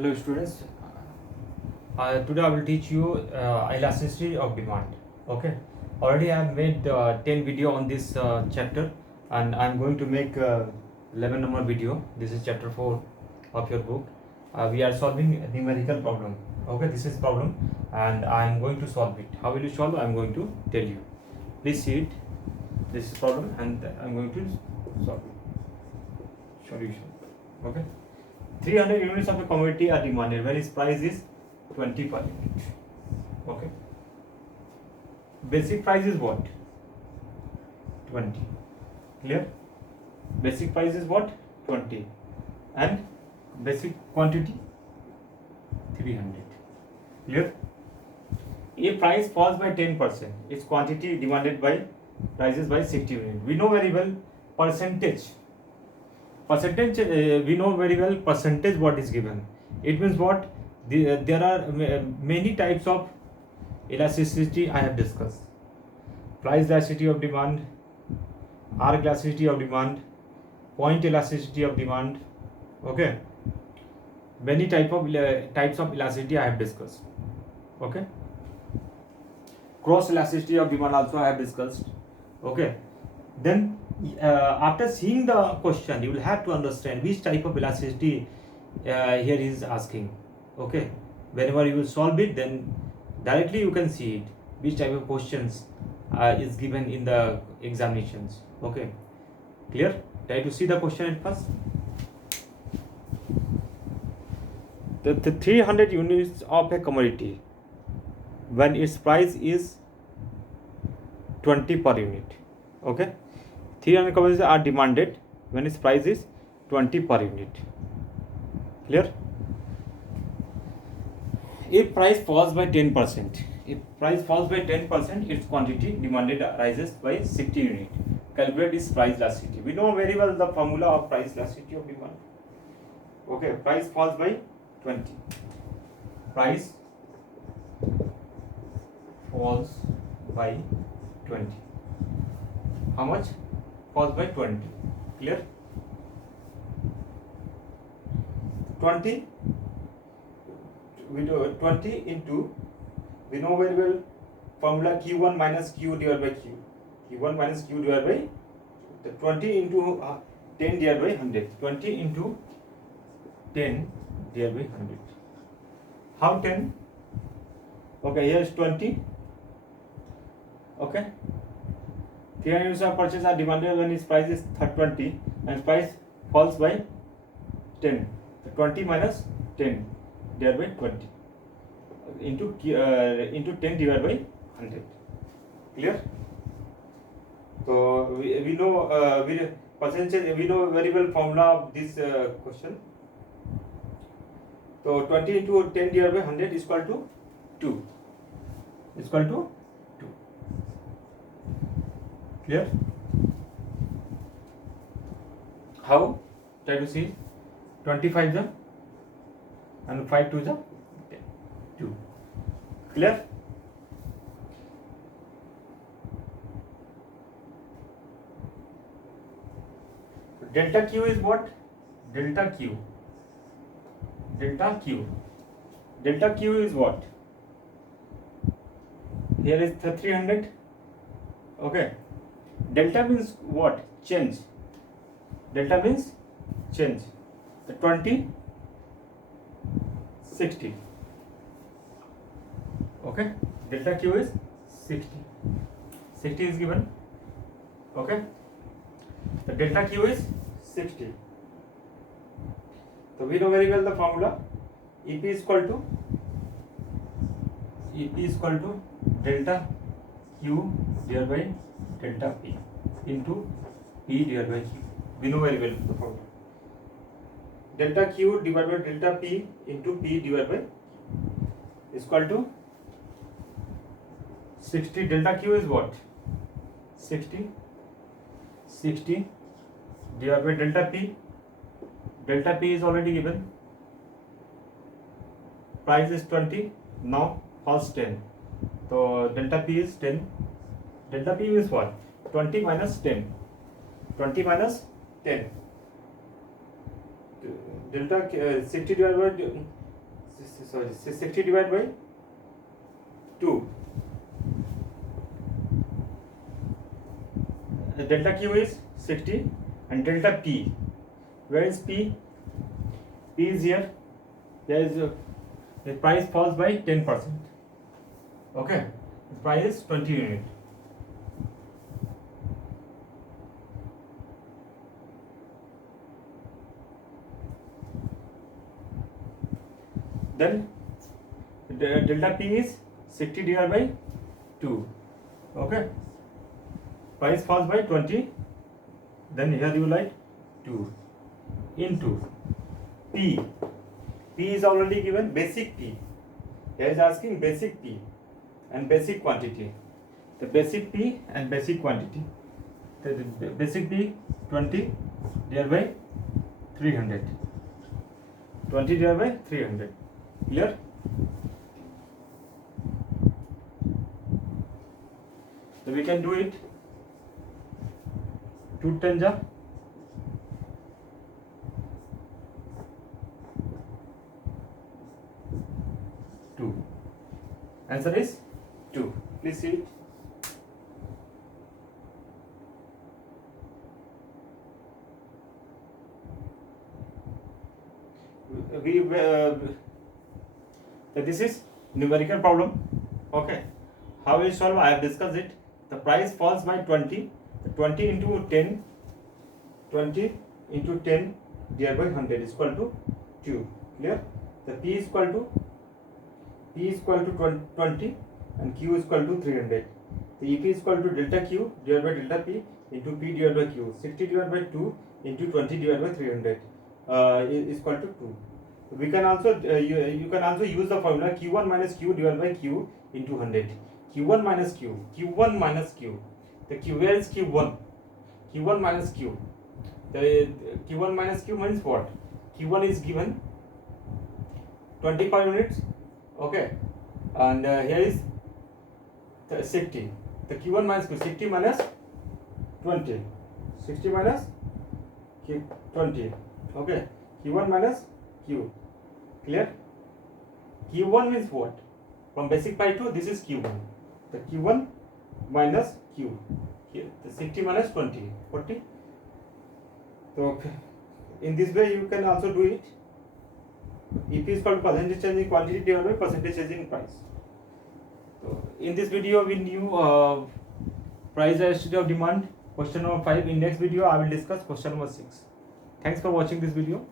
Hello students, today I will teach you elasticity of demand. Okay, already I have made 10 video on this chapter, and I am going to make 11 number video. This is chapter 4 of your book. We are solving a numerical problem. Okay, this is problem and I am going to solve it. How will you solve? I am going to tell you. Please see it. This is problem and I am going to solve it. Solution. Okay. 300 units of a commodity are demanded when its price is 20 per unit. Okay. Basic price is what? 20. Clear? Basic price is what? 20. And basic quantity? 300. Clear? If price falls by 10%, its quantity demanded by rises by 60 units. We know very well percentage. We know very well percentage what is given. It means what? There are many types of elasticity I have discussed. Price elasticity of demand, arc elasticity of demand, point elasticity of demand. Okay, many types of elasticity I have discussed. Okay, cross elasticity of demand also I have discussed. Okay, then after seeing the question you will have to understand which type of elasticity here is asking. Okay, whenever you will solve it, then directly you can see it which type of questions is given in the examinations. Okay, clear? Try to see the question at first. The 300 units of a commodity when its price is 20 per unit. Okay, 300 commodities are demanded when its price is 20 per unit. Clear? If price falls by 10%, its quantity demanded rises by 60 unit. Calculate its price elasticity. We know very well the formula of price elasticity of demand. Okay, price falls by 20. Price falls by 20. How much? Falls by 20. Clear? 20. We do 20 into, we know very well formula Q1 minus Q divided by Q. Q1 minus Q divided by the 20 into 10 divided by 100. 20 into 10 divided by 100. How 10? Okay, here is 20. Okay. 300 units of purchase are demanded when its price is 20 and price falls by 10. 20 minus 10 divided by 20 into 10 divided by 100. Clear? So we know percentage. We know very well formula of this question. So 20 into 10 divided by 100 is equal to 2. Is equal to 2. Clear? How? Try to see. 25 jump and 5 2 jump 2. Clear? Delta Q is what? Delta Q. Delta Q. Delta Q is what? Here is the 300. Okay. Delta means what? Change. Delta means change. The 20, 60. Okay. Delta Q is 60. 60 is given. Okay. The delta Q is 60. So we know very well the formula. EP is equal to delta Q divided by delta P into P divided by Q. We know very well the formula. Delta Q divided by delta P into P divided by Q is equal to 60. Delta Q is what? 60 divided by delta P. Delta P is already given. Price is 20. Now falls 10. So delta P is 10. Delta P is what? 20 minus 10. 20 minus 10. Delta 60 divided by sorry, 60 divided by 2. Delta Q is 60 and delta P. Where is P? P is here. There is the price falls by 10%. Okay, the price is 20 unit. Then delta P is 60 divided by 2. Okay, price falls by 20. Then here you write 2 into P. P is already given, basic P. Here is asking basic P and basic quantity. The basic P and basic quantity. The basic P 20 divided by 300. 20 divided by 300. Clear? So we can do it. 2 10 ja 2. Answer is 2. Please see it. This is numerical problem. Okay, how we solve? I have discussed it. The price falls by 20. 20 into 10. 20 into 10 divided by 100 is equal to 2. Clear? The P is equal to 20 and Q is equal to 300. The EP is equal to delta Q divided by delta P into P divided by Q. 60 divided by 2 into 20 divided by 300 is equal to 2. We can also you can also use the formula Q1 minus Q divided by Q into 100. Q1 minus Q. Q1 minus Q. The Q, where is Q1? Q1 minus Q. The Q1 minus Q means what? Q1 is given 25 units. Okay, and here is the 60. The Q1 minus Q. 60 minus 20. 60 minus Q 20. Okay, Q1 minus Q. Clear? Q1 means what? From basic pi to this is Q1. The Q1 minus Q. Here the 60 minus 20. 40. So in this way you can also do it. EP is called percentage change in quantity divided by percentage change in price. So in this video we knew price elasticity of demand, question number 5. In next video I will discuss question number 6. Thanks for watching this video.